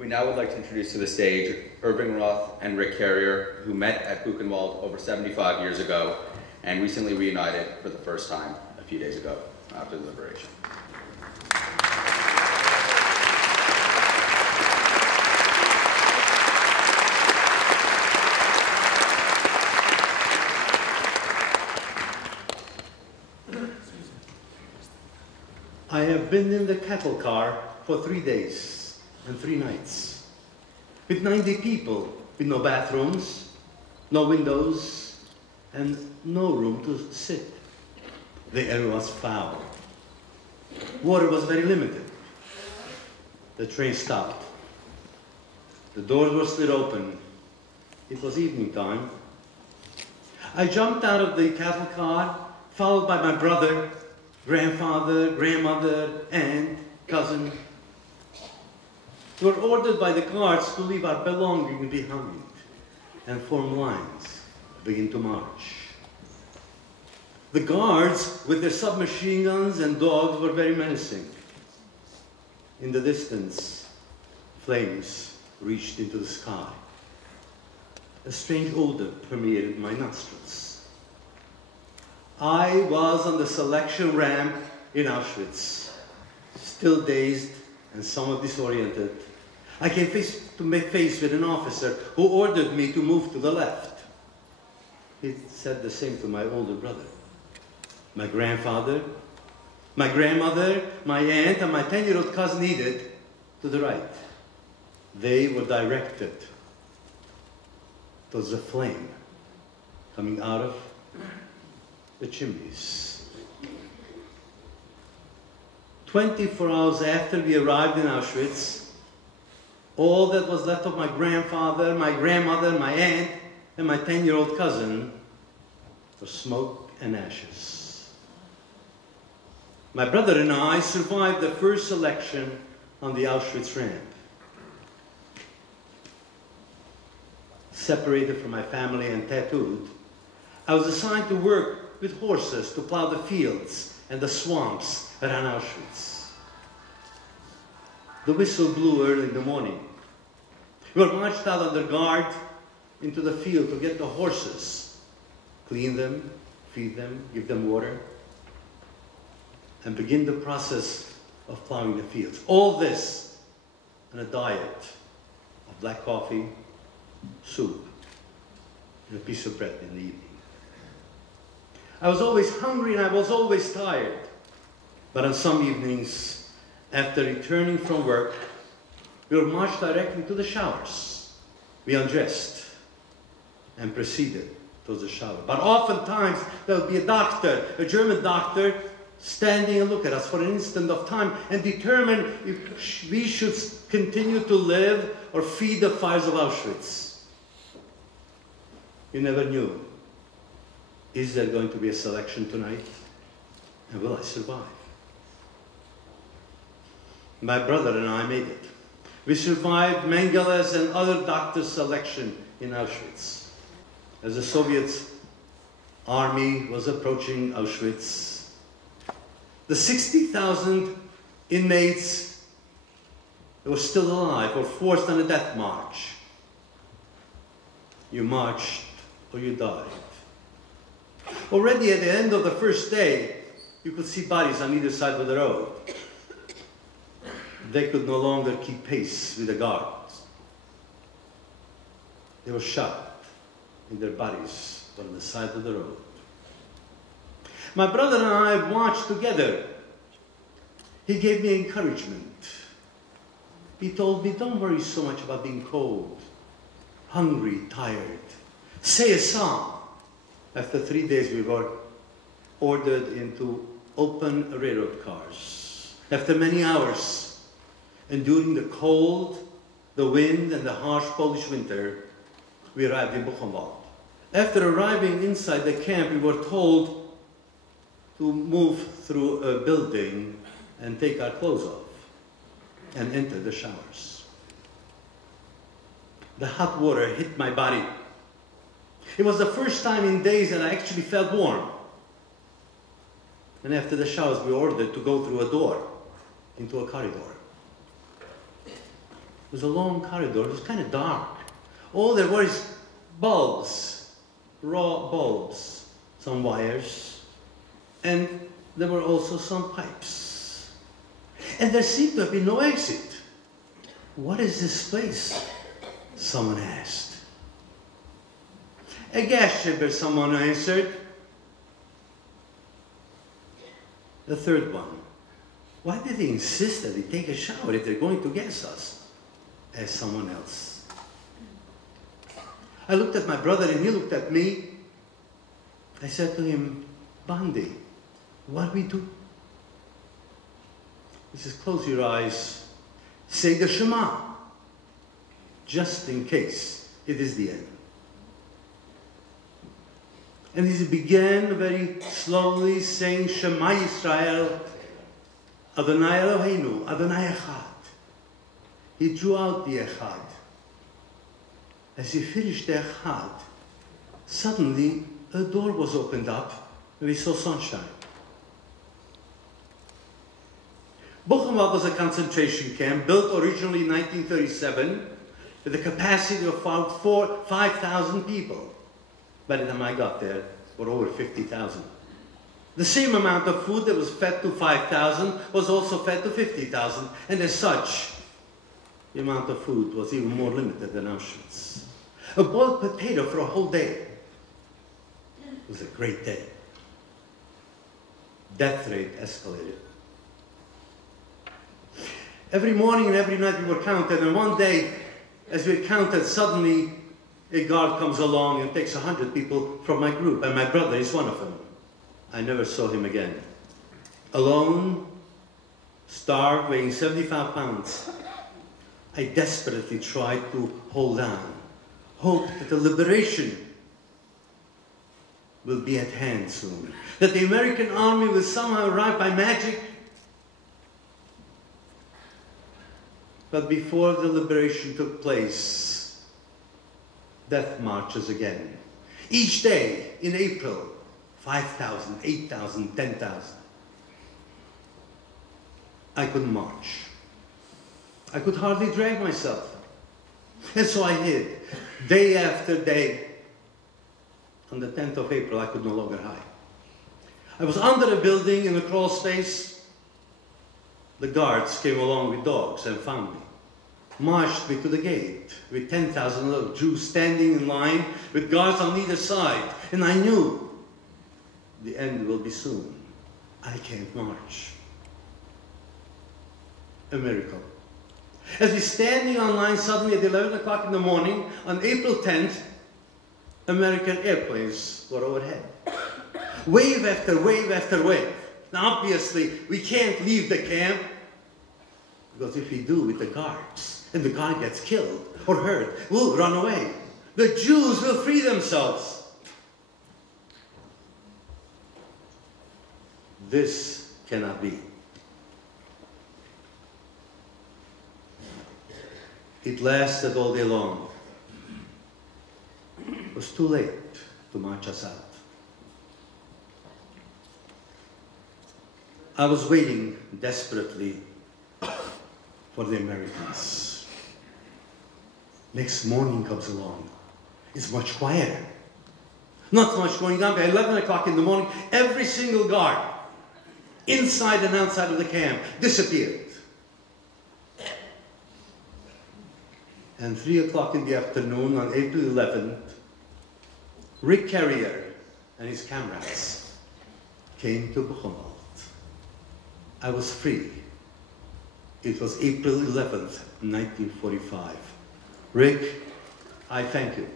We now would like to introduce to the stage Irving, Roth, and Rick Carrier, who met at Buchenwald over 75 years ago and recently reunited for the first time a few days ago after the liberation. I have been in the cattle car for 3 days and 3 nights, with 90 people, with no bathrooms, no windows, and no room to sit. The air was foul. Water was very limited. The train stopped. The doors were slid open. It was evening time. I jumped out of the cattle car, followed by my brother, grandfather, grandmother, aunt, cousin. We were ordered by the guards to leave our belongings behind and form lines, begin to march. The guards, with their submachine guns and dogs, were very menacing. In the distance, flames reached into the sky. A strange odor permeated my nostrils. I was on the selection ramp in Auschwitz, still dazed and somewhat disoriented. I came face to face with an officer who ordered me to move to the left. He said the same to my older brother. My grandfather, my grandmother, my aunt, and my 10-year-old cousin Edith to the right. They were directed towards the flame coming out of the chimneys. 24 hours after we arrived in Auschwitz, all that was left of my grandfather, my grandmother, my aunt, and my 10-year-old cousin were smoke and ashes. My brother and I survived the first selection on the Auschwitz ramp. Separated from my family and tattooed, I was assigned to work with horses to plow the fields and the swamps around Auschwitz. The whistle blew early in the morning. We were marched out under guard into the field to get the horses, clean them, feed them, give them water, and begin the process of plowing the fields. All this on a diet of black coffee, soup, and a piece of bread in the evening. I was always hungry and I was always tired. But on some evenings, after returning from work, we were marched directly to the showers. We undressed and proceeded towards the shower. But oftentimes, there would be a doctor, a German doctor, standing and look at us for an instant of time and determine if we should continue to live or feed the fires of Auschwitz. You never knew. Is there going to be a selection tonight? And will I survive? My brother and I made it. We survived Mengeles and other doctors' selection in Auschwitz. As the Soviet army was approaching Auschwitz, the 60,000 inmates that were still alive were forced on a death march. You marched or you died. Already at the end of the first day, you could see bodies on either side of the road. They could no longer keep pace with the guards. They were shot in their bodies on the side of the road. My brother and I watched together. He gave me encouragement. He told me, don't worry so much about being cold, hungry, tired. Say a psalm. After 3 days, we were ordered into open railroad cars. After many hours, enduring the cold, the wind, and the harsh Polish winter, we arrived in Buchenwald. After arriving inside the camp, we were told to move through a building and take our clothes off and enter the showers. The hot water hit my body. It was the first time in days that I actually felt warm. And after the showers, we were ordered to go through a door into a corridor. It was a long corridor. It was kind of dark. All there were is bulbs, raw bulbs, some wires, and there were also some pipes. And there seemed to have been no exit. What is this place? Someone asked. A gas chamber, someone answered. The third one. Why did they insist that we take a shower if they're going to gas us? Asked someone else. I looked at my brother and he looked at me. I said to him, Bandi, what we do? He says, close your eyes, say the Shema, just in case it is the end. And he began very slowly saying, Shema Yisrael, Adonai Eloheinu, Adonai Echad. He drew out the Echad. As he finished the Echad, suddenly a door was opened up and we saw sunshine. Buchenwald was a concentration camp built originally in 1937 with a capacity of about 5,000 people. By the time I got there, were over 50,000. The same amount of food that was fed to 5,000 was also fed to 50,000, and as such, the amount of food was even more limited than Auschwitz. A boiled potato for a whole day was a great day. Death rate escalated. Every morning and every night we were counted, and one day, as we counted, suddenly a guard comes along and takes 100 people from my group, and my brother is one of them. I never saw him again. Alone, starved, weighing 75 pounds, I desperately tried to hold on, hope that the liberation will be at hand soon, that the American army will somehow arrive by magic. But before the liberation took place, death marches again. Each day in April, 5,000, 8,000, 10,000. I couldn't march. I could hardly drag myself. And so I hid, day after day. On the 10th of April, I could no longer hide. I was under a building in a crawl space. The guards came along with dogs and found me. Marched me to the gate with 10,000 little Jews standing in line with guards on either side. And I knew the end will be soon. I can't march. A miracle. As we're standing on line, suddenly at 11 o'clock in the morning, on April 10th, American airplanes were overhead. Wave after wave after wave. Now obviously, we can't leave the camp, because if we do with the guards, and the guard gets killed or hurt, we'll run away. The Jews will free themselves. This cannot be. It lasted all day long. It was too late to march us out. I was waiting desperately for the Americans. Next morning comes along. It's much quieter. Not much going on. By 11 o'clock in the morning, every single guard, inside and outside of the camp, disappeared. And 3 o'clock in the afternoon on April 11th, Rick Carrier and his comrades came to Buchenwald. I was free. It was April 11th, 1945. Rick, I thank you.